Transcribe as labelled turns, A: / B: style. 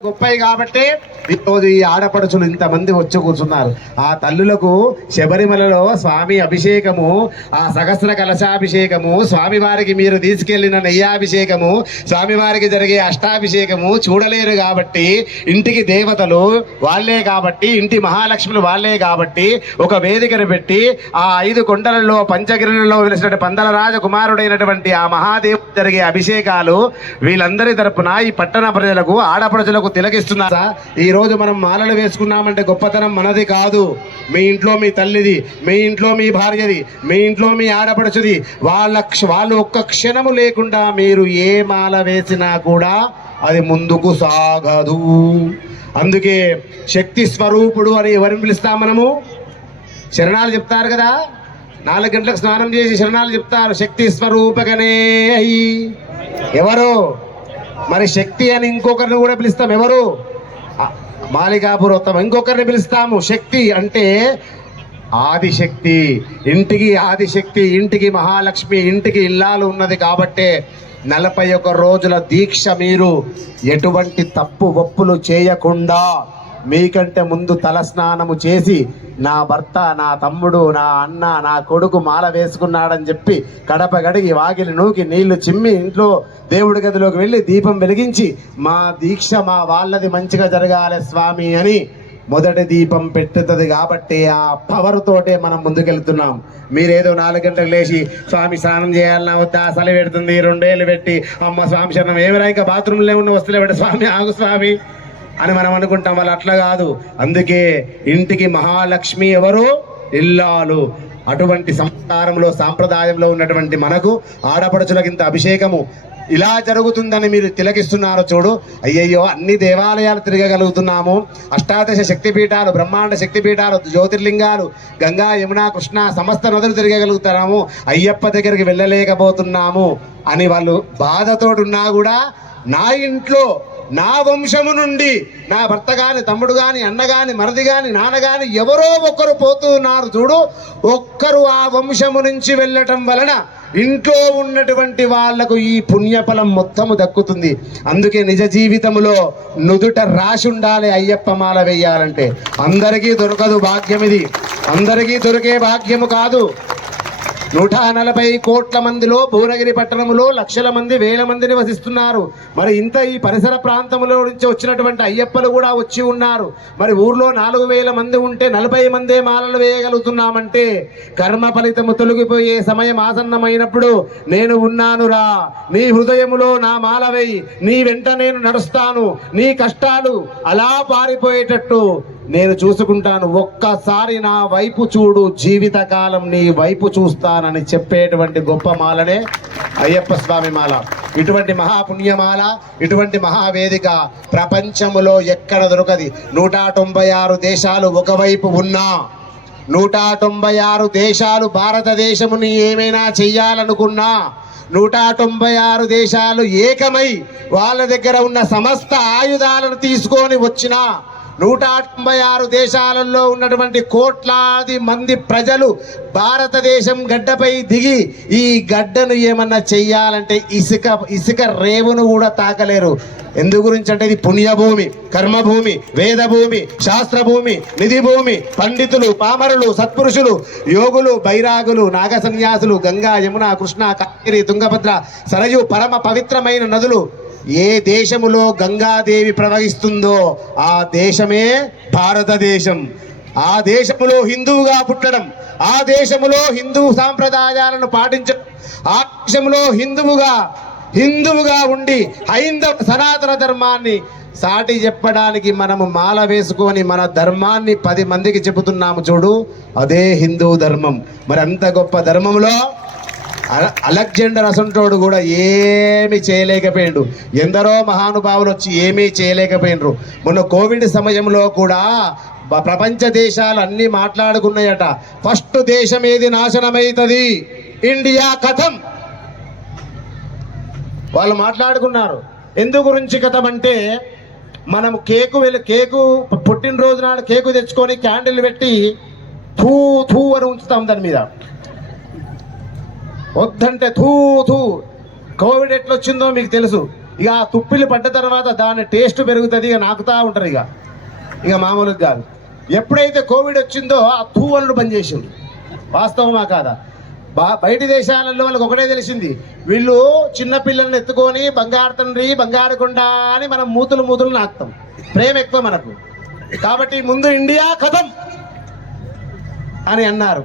A: గొప్పవి కాబట్టి ఈరోజు ఈ ఆడపడుచులు ఇంతమంది వచ్చి కూర్చున్నారు. ఆ తల్లులకు శబరిమలలో స్వామి అభిషేకము ఆ సహస్ర కలశాభిషేకము స్వామివారికి మీరు తీసుకెళ్ళిన నెయ్యాభిషేకము స్వామివారికి జరిగే అష్టాభిషేకము చూడలేరు కాబట్టి ఇంటికి దేవతలు వాళ్ళే కాబట్టి ఇంటి మహాలక్ష్ములు వాళ్ళే కాబట్టి ఒక వేదికను పెట్టి ఆ ఐదు కొండలలో పంచగిరులలో వెలిసినటువంటి పందల రాజ కుమారుడైనటువంటి ఆ మహాదేవుడు జరిగే అభిషేకాలు వీళ్ళందరి తరపున ఈ పట్టణ ప్రజలకు ఆడపడుచులకు తిలకిస్తున్నారా? ఈ రోజు మనం మాలలు వేసుకున్నామంటే గొప్పతనం మనది కాదు. మీ ఇంట్లో మీ తల్లిది మీ ఇంట్లో మీ భార్యది మీ ఇంట్లో మీ ఆడపడుచుది. వాళ్ళ వాళ్ళు ఒక్క క్షణము లేకుండా మీరు ఏ మాల వేసినా కూడా అది ముందుకు సాగదు. అందుకే శక్తి స్వరూపుడు అని ఎవరిని పిలుస్తాం మనము? శరణాలు చెప్తారు కదా? నాలుగు గంటలకు స్నానం చేసి శరణాలు చెప్తారు. శక్తి స్వరూపకనే అయ్యి ఎవరు? మరి శక్తి అని ఇంకొకరిని కూడా పిలుస్తాం. ఎవరు? ఆ, ఇంకొకరిని పిలుస్తాము. శక్తి అంటే ఆదిశక్తి. ఇంటికి ఆదిశక్తి ఇంటికి మహాలక్ష్మి ఇంటికి ఇల్లాలు ఉన్నది కాబట్టే నలభై ఒక్క రోజుల దీక్ష మీరు ఎటువంటి తప్పు ఒప్పులు చేయకుండా మీకంటే ముందు తలస్నానము చేసి నా భర్త నా తమ్ముడు నా అన్న నా కొడుకు మాల వేసుకున్నాడని చెప్పి కడప గడిగి వాకిలి నూకి నీళ్ళు చిమ్మి ఇంట్లో దేవుడి గదిలోకి వెళ్ళి దీపం వెలిగించి మా దీక్ష మా వాళ్ళది మంచిగా జరగాలి స్వామి అని మొదటి దీపం పెట్టుతుంది కాబట్టి ఆ పవర్ తోటే మనం ముందుకెళ్తున్నాం. మీరేదో నాలుగు గంటలకు లేచి స్వామి స్నానం చేయాలన్నా వద్దా? అసలు పెడుతుంది రెండేళ్ళు పెట్టి అమ్మ స్వామి శరణం ఏమిరా ఇంకా బాత్రూంలో ఉన్న వస్తువులు పెట్టి స్వామి ఆగు స్వామి అని మనం అనుకుంటాం. వాళ్ళు అట్లా కాదు. అందుకే ఇంటికి మహాలక్ష్మి ఎవరు? ఇల్లాలు. అటువంటి సంస్కారంలో సాంప్రదాయంలో ఉన్నటువంటి మనకు ఆడపడుచులకింత అభిషేకము ఇలా జరుగుతుందని మీరు తిలకిస్తున్నారు చూడు. అయ్యయ్యో అన్ని దేవాలయాలు తిరగగలుగుతున్నాము. అష్టాదశ శక్తిపీఠాలు బ్రహ్మాండ శక్తిపీఠాలు జ్యోతిర్లింగాలు గంగా యమున కృష్ణ సమస్త నదులు తిరగగలుగుతున్నాము అయ్యప్ప దగ్గరికి వెళ్ళలేకపోతున్నాము అని వాళ్ళు బాధతోటి ఉన్నా కూడా నా ఇంట్లో నా వంశము నుండి నా భర్త గాని తమ్ముడు గాని అన్న గాని మరది గాని నాన్న గాని ఎవరో ఒకరు పోతున్నారు చూడు. ఒక్కరు ఆ వంశము నుంచి వెళ్ళటం వలన ఇంట్లో ఉన్నటువంటి వాళ్ళకు ఈ పుణ్యఫలం మొత్తము దక్కుతుంది. అందుకే నిజ జీవితంలో నుదుట రాసి ఉండాలి అయ్యప్ప మాల వేయాలంటే. అందరికీ దొరకదు భాగ్యం ఇది అందరికీ దొరికే భాగ్యము కాదు. నూట నలభై కోట్ల మందిలో భువనగిరి పట్టణంలో లక్షల మంది వేల మందిని వసిస్తున్నారు మరి ఇంత ఈ పరిసర ప్రాంతంలో నుంచి వచ్చినటువంటి అయ్యప్పలు కూడా వచ్చి ఉన్నారు. మరి ఊర్లో నాలుగు వేల మంది ఉంటే నలభై మందే మాలలు వేయగలుగుతున్నామంటే కర్మ ఫలితము తొలగిపోయే సమయం ఆసన్నమైనప్పుడు నేను ఉన్నానురా. నీ హృదయములో నా మాల వేయి. నీ వెంట నేను నడుస్తాను. నీ కష్టాలు అలా పారిపోయేటట్టు నేను చూసుకుంటాను ఒక్కసారి నా వైపు చూడు జీవితకాలం నీ వైపు చూస్తానని చెప్పేటువంటి గొప్ప మాలనే అయ్యప్ప స్వామి మాల. ఇటువంటి మహాపుణ్యమాల ఇటువంటి మహావేదిక ప్రపంచములో ఎక్కడ దొరకది? నూట తొంభై ఆరు దేశాలు ఒకవైపు ఉన్నా నూట తొంభై ఆరు దేశాలు భారతదేశముని ఏమైనా చెయ్యాలనుకున్నా నూట తొంభై ఆరు దేశాలు ఏకమై వాళ్ళ దగ్గర ఉన్న సమస్త ఆయుధాలను తీసుకొని వచ్చినా నూట తొంభై ఆరు దేశాలలో ఉన్నటువంటి కోట్లాది మంది ప్రజలు భారతదేశం గడ్డపై దిగి ఈ గడ్డను ఏమన్నా చెయ్యాలంటే ఇసుక ఇసుక రేవును కూడా తాకలేరు. ఎందు గురించి అంటే ఇది పుణ్యభూమి కర్మభూమి వేదభూమి శాస్త్రభూమి నిధి భూమి పండితులు పామరులు సత్పురుషులు యోగులు బైరాగులు నాగ సన్యాసులు గంగా యమున కృష్ణ కావేరి తుంగభద్ర సరయు పరమ పవిత్రమైన నదులు. ఏ దేశములో గంగాదేవి ప్రవహిస్తుందో ఆ దేశమే భారతదేశం. ఆ దేశములో హిందువుగా పుట్టడం ఆ దేశములో హిందూ సాంప్రదాయాలను పాటించడం ఆ దేశంలో హిందువుగా హిందువుగా ఉండి హైందవ సనాతన ధర్మాన్ని సాటి చెప్పడానికి మనము మాల వేసుకొని మన ధర్మాన్ని పది మందికి చెబుతున్నాము చూడు. అదే హిందూ ధర్మం. మరి అంత గొప్ప ధర్మంలో అల- అలెగ్జాండర్ అసంటోడు కూడా ఏమి చేయలేకపోయిండు. ఎందరో మహానుభావులు వచ్చి ఏమీ చేయలేకపోయినరు మొన్న కోవిడ్ సమయంలో కూడా ప్రపంచ దేశాలు అన్నీ మాట్లాడుకున్నాయట. ఫస్ట్ దేశం ఏది నాశనమవుతుంది ఇండియా కథం. వాళ్ళు మాట్లాడుకున్నారు. ఎందు గురించి కథం అంటే మనం కేకు వెళ్ళి కేకు పుట్టినరోజు నాడు కేకు తెచ్చుకొని క్యాండిల్ పెట్టి థూ థూ అని ఉంచుతాం దాని మీద. వద్దంటే థూ థూ. కోవిడ్ ఎట్లొచ్చిందో మీకు తెలుసు. ఇక ఆ తుప్పిలు పడ్డ తర్వాత దాని టేస్ట్ పెరుగుతుంది ఇక నాకుతా ఉంటారు ఇక. ఇక మామూలుగా కాదు. ఎప్పుడైతే కోవిడ్ వచ్చిందో ఆ తూవనుడు పనిచేసింది వాస్తవమా కాదా? బా బయటి దేశాలలో వాళ్ళకి ఒకటే తెలిసింది. వీళ్ళు చిన్న పిల్లల్ని ఎత్తుకొని బంగారు తండ్రి బంగారు కొండ అని మనం మూతులు మూతులు నాకుతాం. ప్రేమ ఎక్కువ మనకు. కాబట్టి ముందు ఇండియా కథం అని అన్నారు.